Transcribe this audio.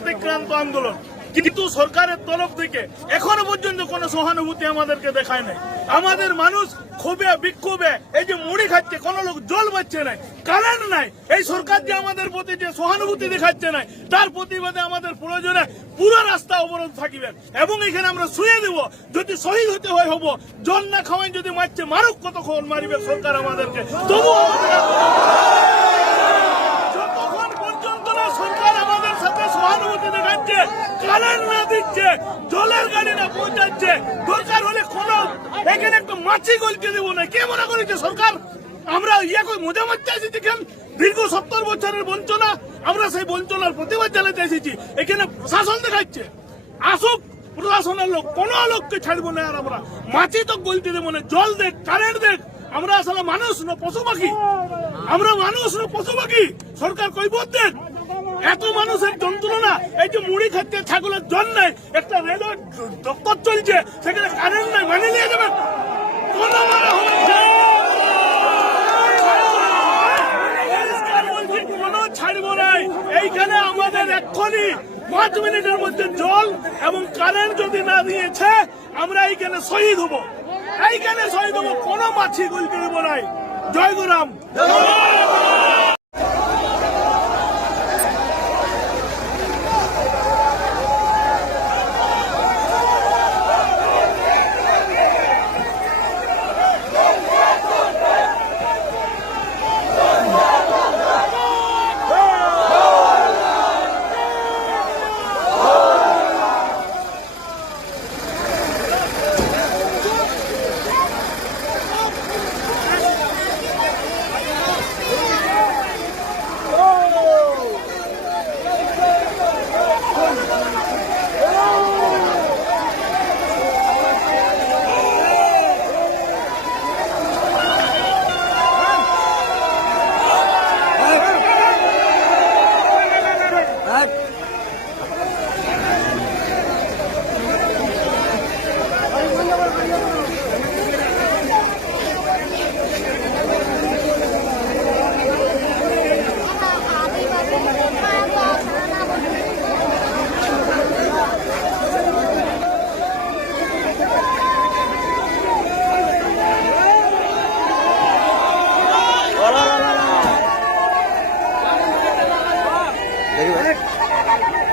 অতিক্রান্ত আন্দোলন। কিন্তু সরকারের তরফ থেকে এখনও পর্যন্ত কোনো সহানুভূতি আমাদেরকে দেখায় নাই। আমাদের মানুষ ক্ষোভে, বিক্ষোভে, এই যে মুড়ি খাচ্ছে, কোন লোক জল পাচ্ছে নাই, কারেন্ট নাই। এই সরকার যে আমাদের প্রতি যে সহানুভূতি দেখাচ্ছে নাই, তার প্রতিবাদে আমাদের প্রয়োজনে পুরো রাস্তা অবরোধ থাকিবে এবং এখানে আমরা শুয়ে দেব, যদি শহীদ হতে হয় হব, জল না খাওয়াই যদি মারছে, মারুক কতক্ষণ মারিবে সরকার আমাদেরকে। তবু আমাদের যতক্ষণ পর্যন্ত না সরকার আমাদের সাথে দেখাচ্ছে কারেন্ট না দিচ্ছে, জলের গাড়ি না পৌঁছাচ্ছে, দরকার হলে কোনো এখানে একটু মাছি গলতে দেবো না। কে মনে করেছে সরকার? আমরা ইয়ে করে মজা মারতে এসেছি কেন? দীর্ঘ সত্তর বছরের বঞ্চনা, আমরা সেই বঞ্চনার প্রতিবাদ জানাতে এসেছি। এখানে প্রশাসন দেখাচ্ছে। আসুক, প্রশাসনের লোক, কোনো লোককে ছাড়বো না আর আমরা। মাছি তো গলতে দেবো না, জল দেখ কারেন্ট দেখ। আমরা আসলে মানুষ না পশু পাখি। আমরা মানুষ না পশু পাখি। সরকার কৈবত দেন। এত মানুষের যন্ত্রণা, এই যে মুড়ি খাচ্ছে, ছাগলের জল নাই, একটা রেলওয়ে দপ্তর চলছে, সেখানে কারেন্ট নাই মানে নিয়ে যাবেন? ছাড়বো নাই এইখানে আমাদের এক্ষুনি পাঁচ মিনিটের মধ্যে জল এবং কারেন্ট যদি না দিয়েছে, আমরা এইখানে শহীদ হব। এইখানে শহীদ হব, কোনো মাছি গুলতে দেবো নাই জয় গুরাম Yeah.